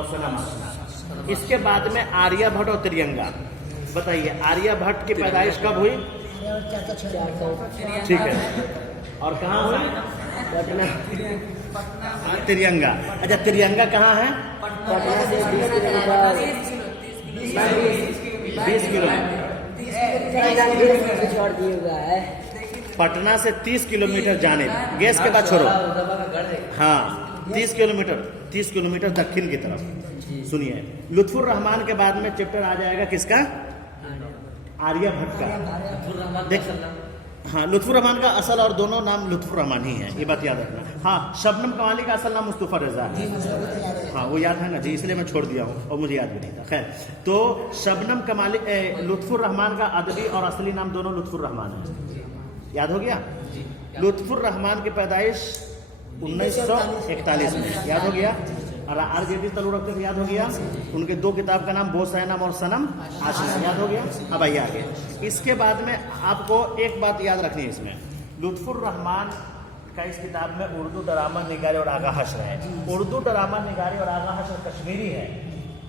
और सनम आसना। इसके बाद में आर्यभट्ट और त्रियंगा। बताइए आर्यभट्ट की पैदाइश कब हुई? ठीक है, और कहाँ हुई? त्रियंगा। अच्छा, त्रियंगा कहाँ है? पटना से 20 किलोमीटर 20 किलोमीटर। छोड़ दिया हुआ है। पटना से 30 किलोमीटर जाने, गैस के बाद छोड़ो। हाँ, 30 किलोमीटर दक्षिण की तरफ। सुनिए, लुत्फुर रहमान के बाद में चैप्टर आ जाएगा किसका? आर्यभट्ट का। देख, हाँ, लुत्फुर रहमान का असल और दोनों नाम लुत्फुर रहमान ही है, ये बात याद रखना। हाँ, शबनम कमाली का असल नाम मुस्तफा रजा है। हाँ, वो याद है ना जी, इसलिए मैं छोड़ दिया हूँ और मुझे याद भी नहीं था। खैर, तो शबनम कमाली, लुत्फुर रहमान का अदबी और असली नाम दोनों लुत्फुर रहमान है। याद हो गया? लुत्फुर रहमान की पैदाइश 1941 में। याद हो गया? और आर.जे.बी. तलू रखते थे। याद हो गया? उनके 2 किताब का नाम बोसैनम और सनम आशना। याद हो गया? अब आइए आगे। इसके बाद में आपको एक बात याद रखनी है इसमें, लुत्फुर रहमान का इस किताब में उर्दू ड्रामा निगारे और आगा हश्र है। उर्दू ड्रामा निगारे और आगा हश्र कश्मीरी है।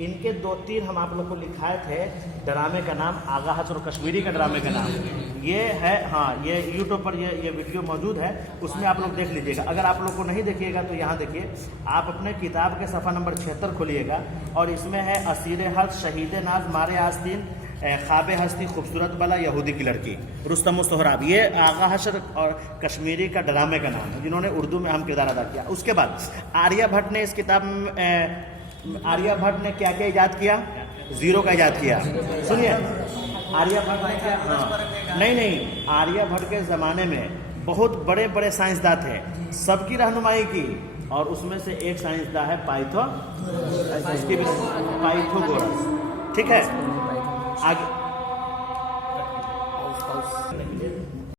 इनके 2-3 हम आप लोग को लिखाए थे ड्रामे का नाम, आगा हश्र और कश्मीरी का ड्रामे का नाम ये है। हाँ, ये यूट्यूब पर ये वीडियो मौजूद है, उसमें आप लोग देख लीजिएगा। अगर आप लोग को नहीं देखिएगा तो यहाँ देखिए, आप अपने किताब के सफ़ा नंबर 76 खोलिएगा और इसमें है असीर हद शहीद नाज मारे आस्तीन ख्वाब हस्ती खूबसूरत वाला यहूदी की लड़की रुस्तम सोहराब। ये आगा हश्र और कश्मीरी का ड्रामे का नाम है, जिन्होंने उर्दू में अहम किरदार अदा किया। उसके बाद आर्यभट्ट ने इस किताब में आर्यभट्ट ने क्या क्या ईजाद किया? जीरो का ईजाद किया। सुनिए, आर्यभट्ट ने क्या, हाँ, नहीं, आर्यभट्ट के ज़माने में बहुत बड़े बड़े साइंसदान थे, सबकी रहनुमाई की, और उसमें से एक साइंसदान है पाइथागोरस। ठीक है, आगे